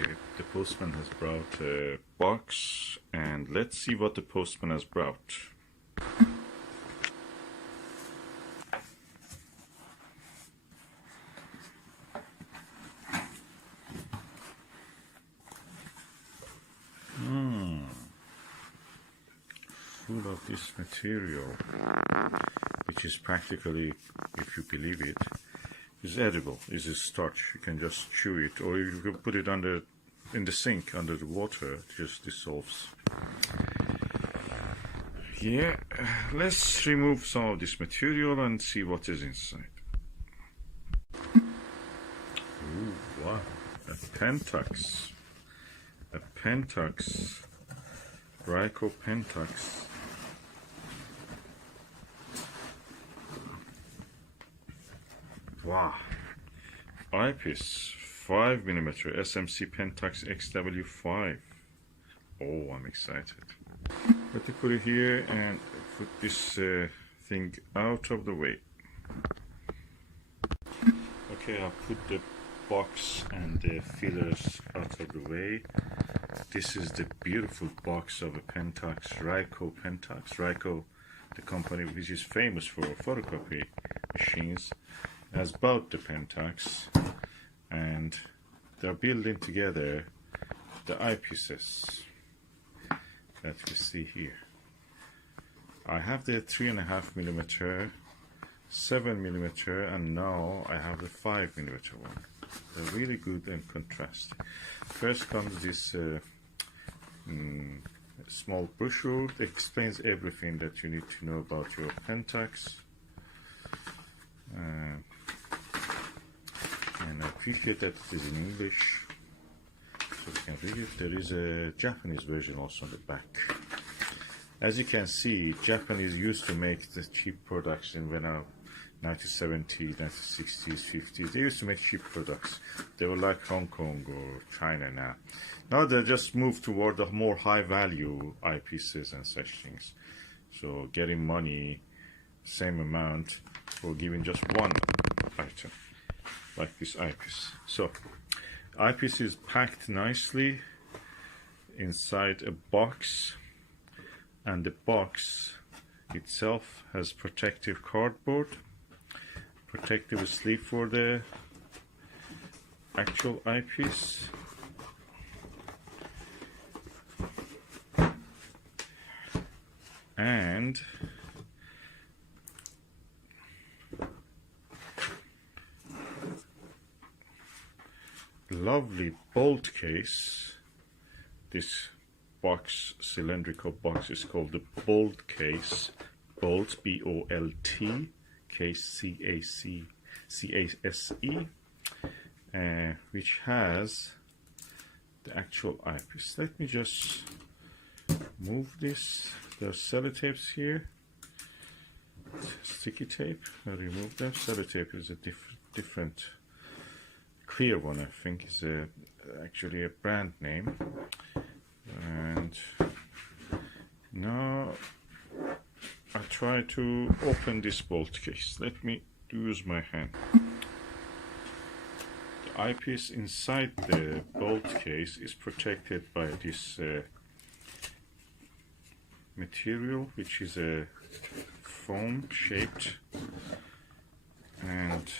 Okay, the postman has brought a box, and let's see what the postman has brought. Full of this material, which is practically, if you believe it, is edible. Is a starch. You can just chew it, or you can put it in the sink under the water. It just dissolves. Yeah, let's remove some of this material and see what is inside. Ooh, wow, a PENTAX. A PENTAX. Ryco PENTAX. Wow. Eyepiece 5mm SMC PENTAX XW-5. Oh, I'm excited. Let me put it here and put this thing out of the way. Okay, I'll put the box and the fillers out of the way. This is the beautiful box of a PENTAX, Ryco PENTAX. Ryco, the company which is famous for photocopy machines, has bought the PENTAX, and they're building together the eyepieces that you see here. I have the 3.5mm, 7mm, and now I have the 5mm one. They're really good and contrasting. First comes this small brochure that explains everything that you need to know about your PENTAX. And I appreciate that it is in English, so you can read it. There is a Japanese version also on the back. As you can see, Japanese used to make the cheap products in 1970s, 1960s, 50s. They used to make cheap products. They were like Hong Kong or China now. Now they just moved toward the more high-value eyepieces and such things. So getting money, same amount, for giving just one item, like this eyepiece. So, eyepiece is packed nicely inside a box, and the box itself has protective cardboard, protective sleeve for the actual eyepiece, and lovely bolt case. This box, cylindrical box, is called the bolt case. Bolt, B-O-L-T, case, C-A-C-E, which has the actual eyepiece. Let me just move this. There are sellotapes here, sticky tape. I remove them. Sellotape is a different clear one, I think, is actually a brand name. And now I try to open this bolt case. Let me use my hand. The eyepiece inside the bolt case is protected by this material, which is a foam shaped, and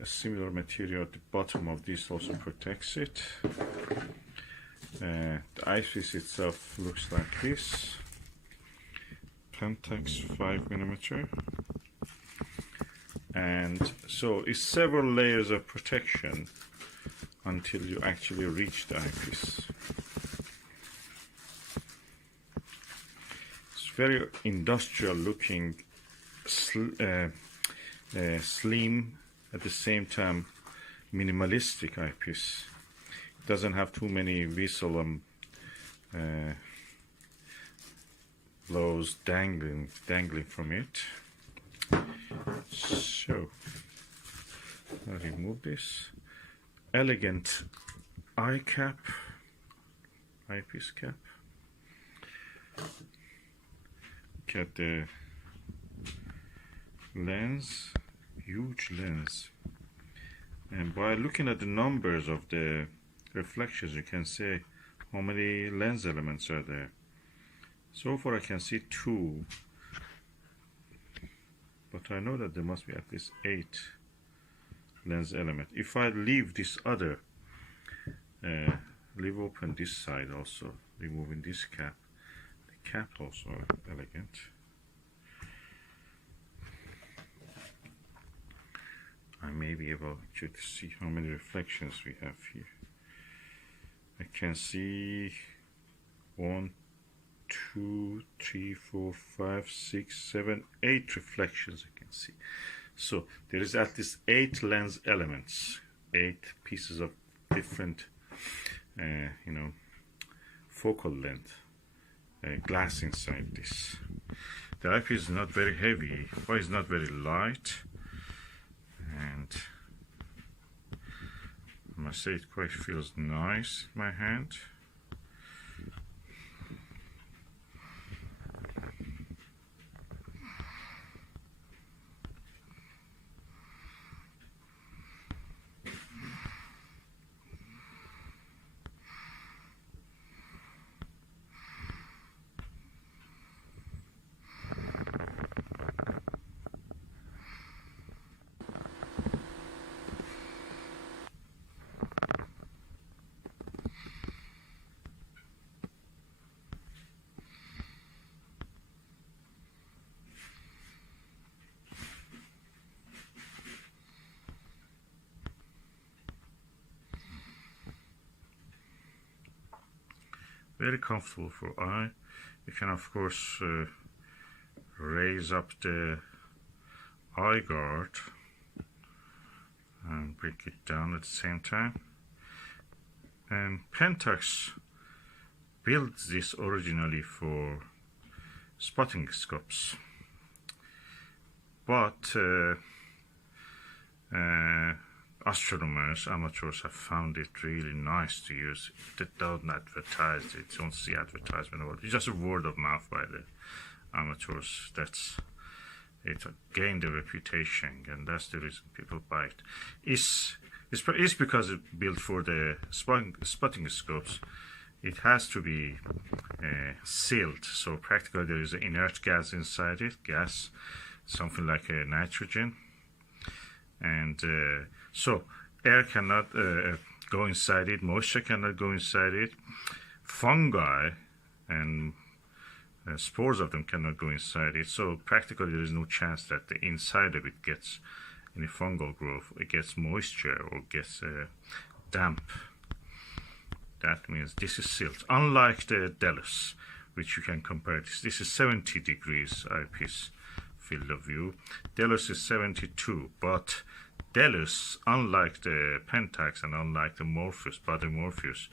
a similar material at the bottom of this also protects it. The eyepiece itself looks like this. PENTAX 5mm, and so it's several layers of protection until you actually reach the eyepiece. It's very industrial looking, slim, at the same time minimalistic eyepiece. It doesn't have too many visual blows dangling from it. So I'll remove this. Elegant eye cap, eyepiece cap. Look at the lens, huge lens. And by looking at the numbers of the reflections, you can say how many lens elements are there. So far I can see 2, but I know that there must be at least 8 lens elements. If I leave this other, leave open this side also, removing this cap, the cap also elegant. I may be able to see how many reflections we have here. I can see 1, 2, 3, 4, 5, 6, 7, 8 reflections I can see. So there is at least 8 lens elements, 8 pieces of different, focal length glass inside this. The eyepiece is not very heavy, but it's not very light, and I must say it quite feels nice in my hand. Very comfortable for eye. You can of course raise up the eye guard and bring it down at the same time. And PENTAX built this originally for spotting scopes, but astronomers, amateurs have found it really nice to use. They don't advertise it, don't see advertisement about it. It's just a word of mouth by the amateurs. That's it, gained a reputation, and that's the reason people buy it. It's because it's built for the spotting scopes. It has to be sealed, so practically there is an inert gas inside it, something like a nitrogen, and so air cannot go inside it, moisture cannot go inside it, fungi and spores of them cannot go inside it, so practically there is no chance that the inside of it gets any fungal growth, it gets moisture or gets damp. That means this is sealed. Unlike the Delos, which you can compare this is 70 degrees eyepiece field of view. Delos is 72, but Delos, unlike the PENTAX and unlike the Morpheus, body Morpheus,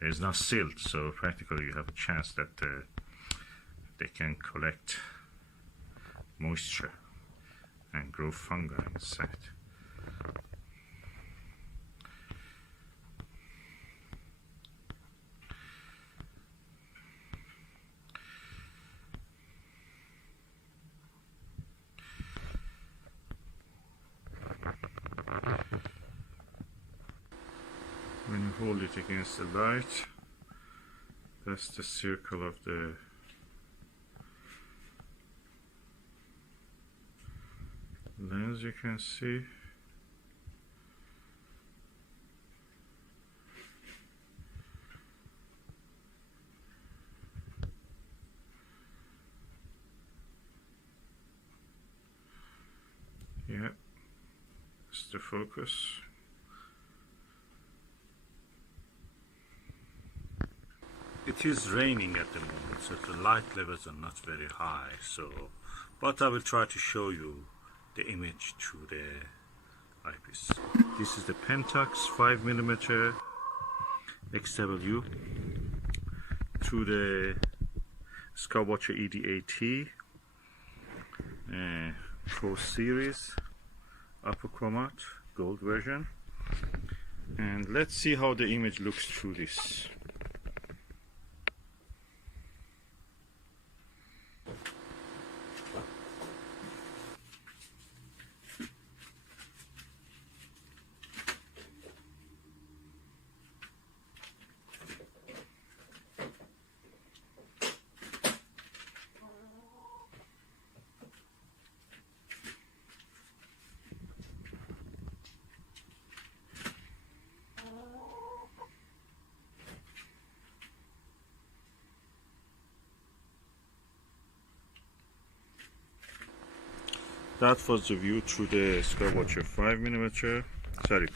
is not sealed, so practically you have a chance that they can collect moisture and grow fungi inside. When you hold it against the light, that's the circle of the lens, you can see. Yeah, it's the focus. It is raining at the moment, so the light levels are not very high, but I will try to show you the image through the eyepiece. This is the PENTAX 5mm XW through the Skywatcher ED-AT Pro Series upper chromat gold version, and let's see how the image looks through this. that was the view through the Square Watcher 5mm, sorry,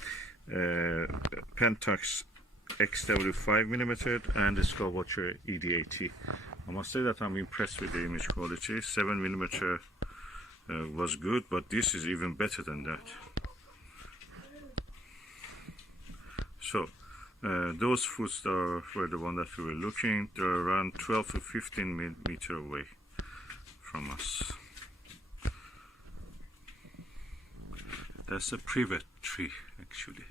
PENTAX XW-5mm and the Square Watcher ED80. I must say that I'm impressed with the image quality. 7mm was good, but this is even better than that. So those foods were the one that we were looking. They're around 12 to 15 meters away from us. That's a privet tree actually.